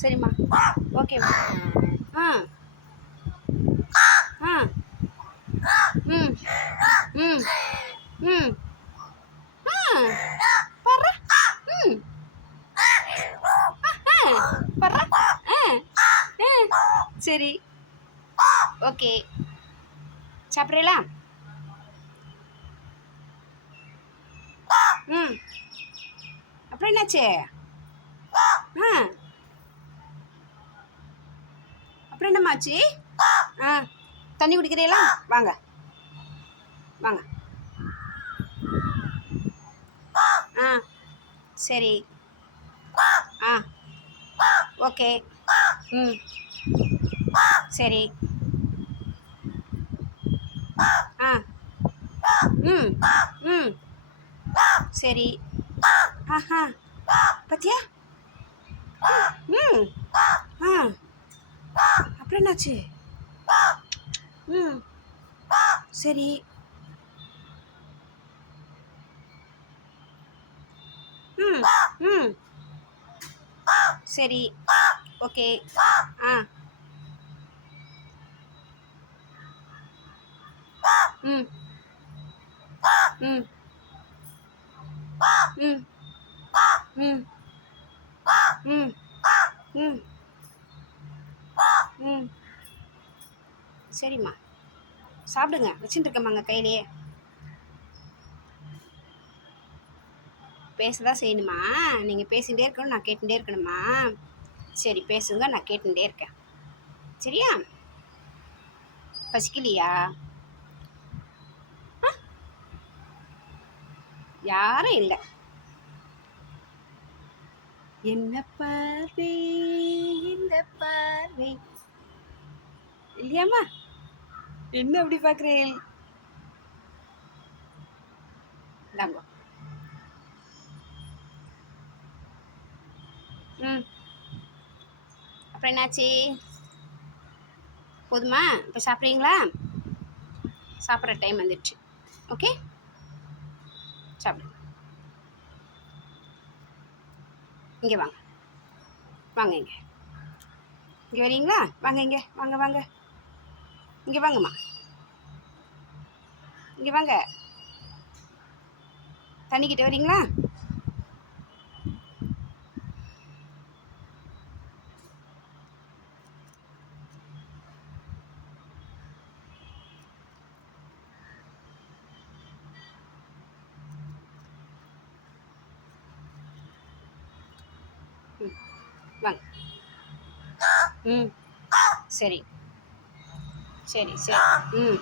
சரிம்மா. ஓகேம்மா ஆ ஆ ம். ம். ம் ஆ பர்ற ம் பர்ற ஆ ஆ சரி. ஓகே. சாப்பிட்றீங்களா? ம். அப்புறம் என்னாச்சு? ஆ. அப்புறம் என்னம்மாச்சு? ஆ. தண்ணி குடிக்கிறீங்களா? வாங்க. வாங்க. ஆ. சரி. ஆ. ஓகே. ம். சரி. ஆ. ம். ம். சரி. ஆஹா. பத்தியா? ம். ஆ. அப்புறம் என்னாச்சு? ம். சரி. ம். ம். சரி. ஓகே. ஆ. ம். ம். ம். ம். ம். ம். ம். சரிம்மா. சாப்பிடுங்க. வச்சுட்டு இருக்கம்மாங்க கையிலேயே பேச தான் செய்யணுமா? நீங்கள் பேசிகிட்டே இருக்கணும் நான் கேட்டுகிட்டே இருக்கணுமா? சரி பேசுங்க நான் கேட்டுகிட்டே இருக்கேன். சரியா? பசிக்கலையா? ஆ? யாரும் இல்லை. என்ன பார்வை? இந்த பார்வை. இல்லையாம்மா? என்ன அப்படி பார்க்குறேன் இந்தாங்க ம் அப்புறம் என்னாச்சு? போதுமா? இப்போ சாப்பிட்றீங்களா? சாப்பிட்ற டைம் வந்துடுச்சு ஓகே சாப்பிடுங்க இங்கே வாங்க. வாங்க இங்கே. இங்கே வரீங்களா? வாங்க இங்கே. வாங்க வாங்க. இங்கே வாங்கம்மா. இங்கே வாங்க. தண்ணிக்கிட்ட வரீங்களா? ம். வாங்க ம். சரி. சரி சரி. ம்.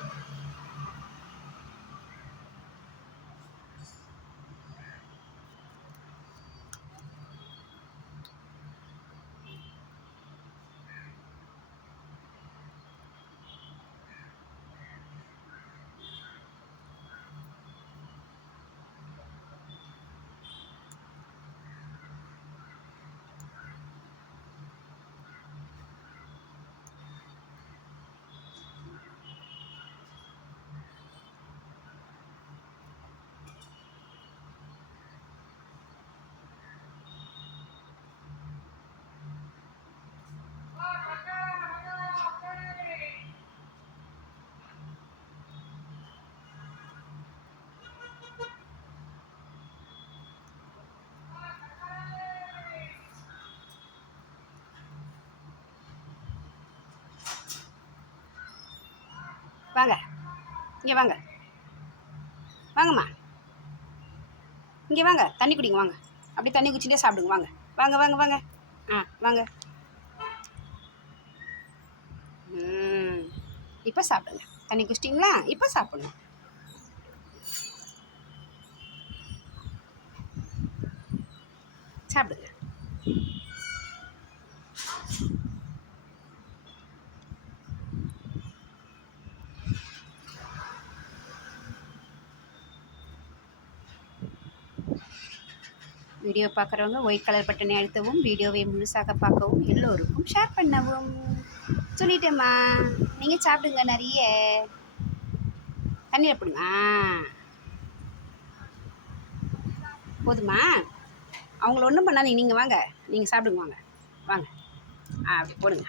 வாங்க. இங்கே வாங்க. வாங்கம்மா. இங்கே வாங்க. தண்ணி குடிங்க வாங்க. அப்படி தண்ணி குடிச்சுட்டே சாப்பிடுங்க வாங்க. வாங்க வாங்க வாங்க. ஆ வாங்க. இப்போ சாப்பிடுங்க. தண்ணி குடிச்சிட்டிங்களா? இப்போ சாப்பிடணும். சாப்பிடுங்க. வீடியோ பார்க்குறவங்க ஒயிட் கலர் பட்டனை அழுத்தவும் வீடியோவை முழுசாக பார்க்கவும் எல்லோருக்கும் ஷேர் பண்ணவும். சொல்லிட்டேம்மா. நீங்கள் சாப்பிடுங்க நிறைய. தண்ணியில் போடுங்க. போதுமா? அவங்கள ஒன்றும் பண்ணாதீங்க. நீங்கள் வாங்க. நீங்கள் சாப்பிடுங்க வாங்க. வாங்க. ஆ அப்படி போடுங்க.